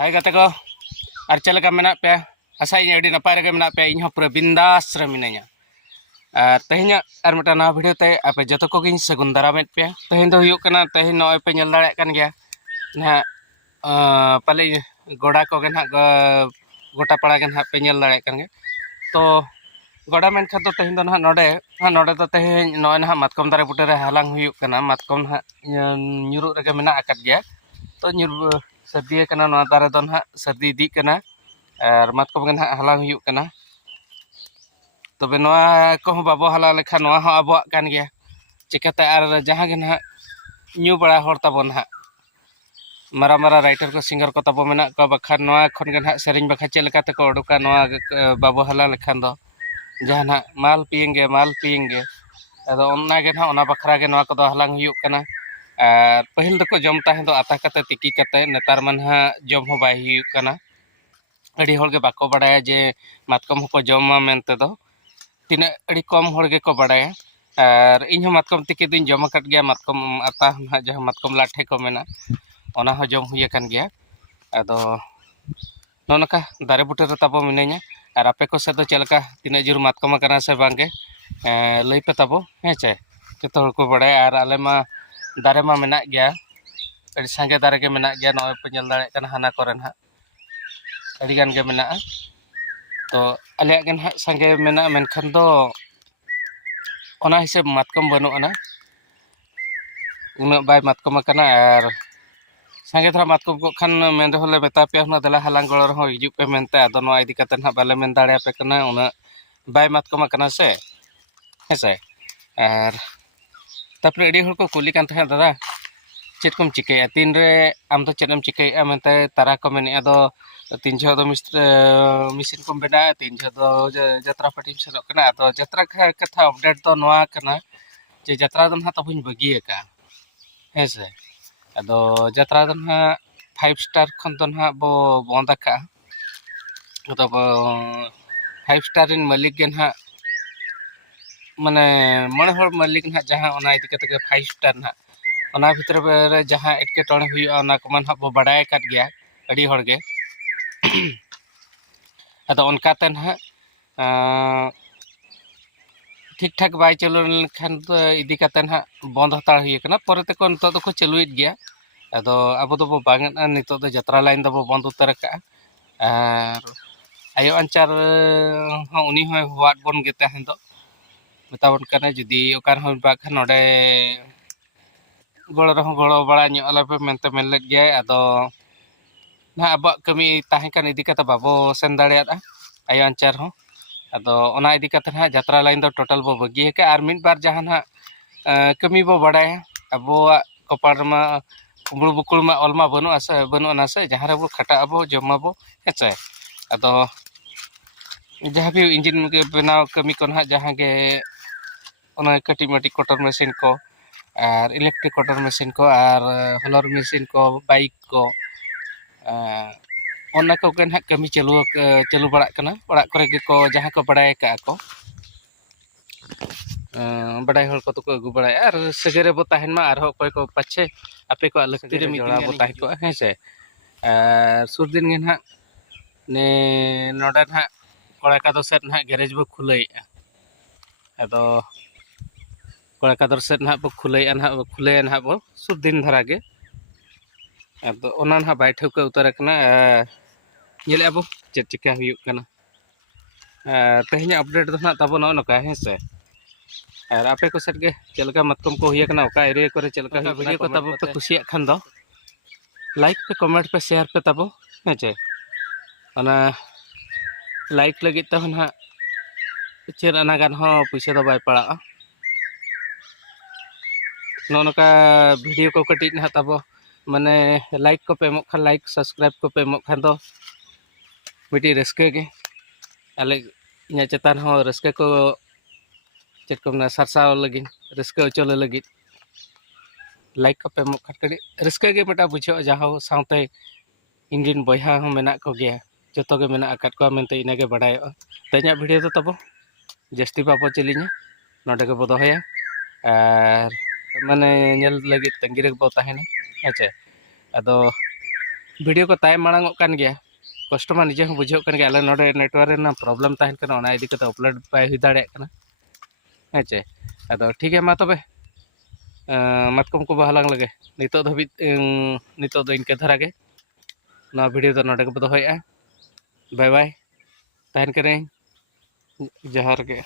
हाय गाते को और चलका मेना पे आशा अड़ी नपाय रगे मेना पे इन पूरा बिंदास रे मिनाया और तेहना और मिटा नवा वीडियो ते आपे जतो को गिन सगुन दारामेत पे तेहन दो हुयुक कना तेहन नय पे नेल दाड़े कान गया ना पाले गोड़ा को गन गोटा पड़ा गन पे नेल दाड़े कान गे तो गोड़ा मेन खा तो तेहन दो ना नोडे नोडे तो तेहन नय ना मातकम दारे बुटे रे हालांग हुयुक कना मातकम ना ᱧᱩᱨᱩᱜ रगे मेना आकाद गया तो ᱧᱩᱨ सर्दी कना नवा दारे दो ना सर्दी दी कना और मातकम गन हालांग हुयुक कना तबे नवा को बाबो हाला लेखा नवा हो आबोआग कान गया चिकाते आर जहां गे ना न्यू बड़ा हर तबो ना मारा मारा राइटर को सिंगर को तबो मेना को बखान नवा खन गे ना सेरिंग बखा चे लेका ते को उडुका नवा बाबो हाला लेखान दो जहां माल पियेंगे अदो ओन्ना गे ना ओना बखरा गे नवा को दो हालांग हुयुक कना और पहिल दको जम ताहे दो आता कते तिकी कते नेतार मन हा जम हो बाय हुयुक कना अड़ी होल गे बाको बडाया जे मातकम को जमा मेनते दो तीना अड़ी कम होड़ गे को बडाया और इन मातकम तिकी दिन जम कट गया मातकम आता ना जहां मातकम लाठे को मेना ओना हो जम हुय कान गया अदो नोनका दारे बुटे रे ताबो मिने냐 और आपे को से दो चलका तीना जुर मातकम कना से बांगे लई पे ताबो हेचे जतो हर को बडाया और आले मा दारे मा मेना गया अड़ी संगे दारे के मेना गया नय पे नेल दाड़े कना हाना करे ना अड़ी गान गे मेना तो आले गन हा संगे मेना मेनखान दो ओना हिसाब मातकम बनु अना उना बाय मातकम कना और संगे थरा मातकम को खान मेन होले मेता पे ना दला हालांग गळर हो हिजु पे मेनते आदो नवा इदी कते ना बाले मेन दाड़े पे कना उना बाय मातकम कना से हेसे और तापर अड़ी हर को कुली कान था दादा चेत कम चिकैया तीन रे आम तो चेतम चिकैया मेनते तारा को मेने आदो तीन झो दो मिसिन को बेना तीन झो दो जत्रा पार्टी सेनो कना तो जत्रा कथा अपडेट तो नवा कना जे जत्रा दो ना तबुन बगी का हेसे अदो जत्रा दो ना 5 स्टार खन तो ना बो बंदा का तो 5 स्टार इन मालिक गे ना माने मणे हर मालिक ना जहां ओना इदी कते 5 स्टार ना ओना भितर रे जहां एटके टणे हुआ ओना को मन बो बडाय काट गया अड़ी हर गे अदो उनका ते ना ठीक ठाक बाय चलो खान तो इदी कते ना बंद हतार हुई कना परे ते को नतो दो को चलुइद गया अदो अब दो बांग नितो दो जत्रा लाइन दो बंद उतर का और आयो अंचार हो उनी हो वाट बन गेते हन दो बतावन कने जुदी ओकार हो बा खान नोडे गोड़ रहो गोड़ बड़ा ᱧᱚᱜ ᱟᱞᱮ ᱯᱮ ᱢᱮᱱᱛᱮ ᱢᱮᱱ ᱞᱮᱫ ᱜᱮᱭᱟᱭ ᱟᱫᱚ ना अब कमी ताहें कान इदी कते बाबो सेन दाड़ेयादा आयो अंचार हो अदो ओना इदी कते ना जत्रा लाइन दो टोटल बो बगी के आर मिड बार जहां ना कमी बो बडाया अबो कपाड़ मा कुंबड़ बुकुड़ मा अलमा बनु ना से जहां रे बो खटा अबो जमाबो हेचे अदो जहां भी इंजन के बनाव कमी को ना जहां के ओना कटी मटी कटर मशीन को और इलेक्ट्रिक कटर मशीन को और हलर मशीन को बाइक को ओना को के ना कमी चलू बड़ा कना ओड़ा करे के को जहां को बडाय का को बडाय हर को तो को अगु बडाय और सगरे बो ताहेन मा आरो कोय को पाछे आपे को लगती रे मीटिंग बो ताहे को हेसे सुर दिन गे ना ने नोडा ना कोड़ा का दो सेट ना गैरेज बो खुलई अदो कोड़ा का दो सेट ना बो खुलई ना बो सुर दिन धरा गे अदो ओना ना बाय ठौका उतर कना येले अब चेत चिका हुयुक कना तेहኛ अपडेट दो ना तबो नका हेसे और आपे को सेट गे चलका मतकम को हुई कना ओका एरिया करे चलका वीडियो को तबो पे खुशिया खान दो लाइक पे कमेंट पे शेयर पे तबो हेचे ओना लाइक लगी तो ना चेर अना गान हो पैसा दो बाय पड़ा नोनका वीडियो को कटी ना तबो माने लाइक को पे एमो खान लाइक सब्सक्राइब को पे एमो खान दो मिटी रस्के गे आले इना चेतान हो रस्के को चेक को ना सरसाव लगी रस्के चले लगी लाइक को पे एमो खान कड़ी रस्के गे बेटा बुझो जाहो साउते इंडियन बयहा हो मेना को गया जतो गे मेना आकाट को मेनते इना गे बडायो ते냐 वीडियो तो तबो जस्ती बाबो चलिnya नोडे के बो दोहया और माने नेल लगी तंगी रे बो ताहेना हेचे अदो वीडियो को तायम मांगों कान गया कष्ट मा निजे बुझे कान गया आले नोडे नेटवर्क रेना प्रॉब्लम ताहन कना ओना इदी कते अपलोड बाय हुई दाड़े कना हेचे अदो ठीक है मा तबे मतकम को बहालांग लगे नितो धबी नितो दो इनके धरा गे ना वीडियो तो नोडे को दोहया बाय बाय ताहन करे जहर के।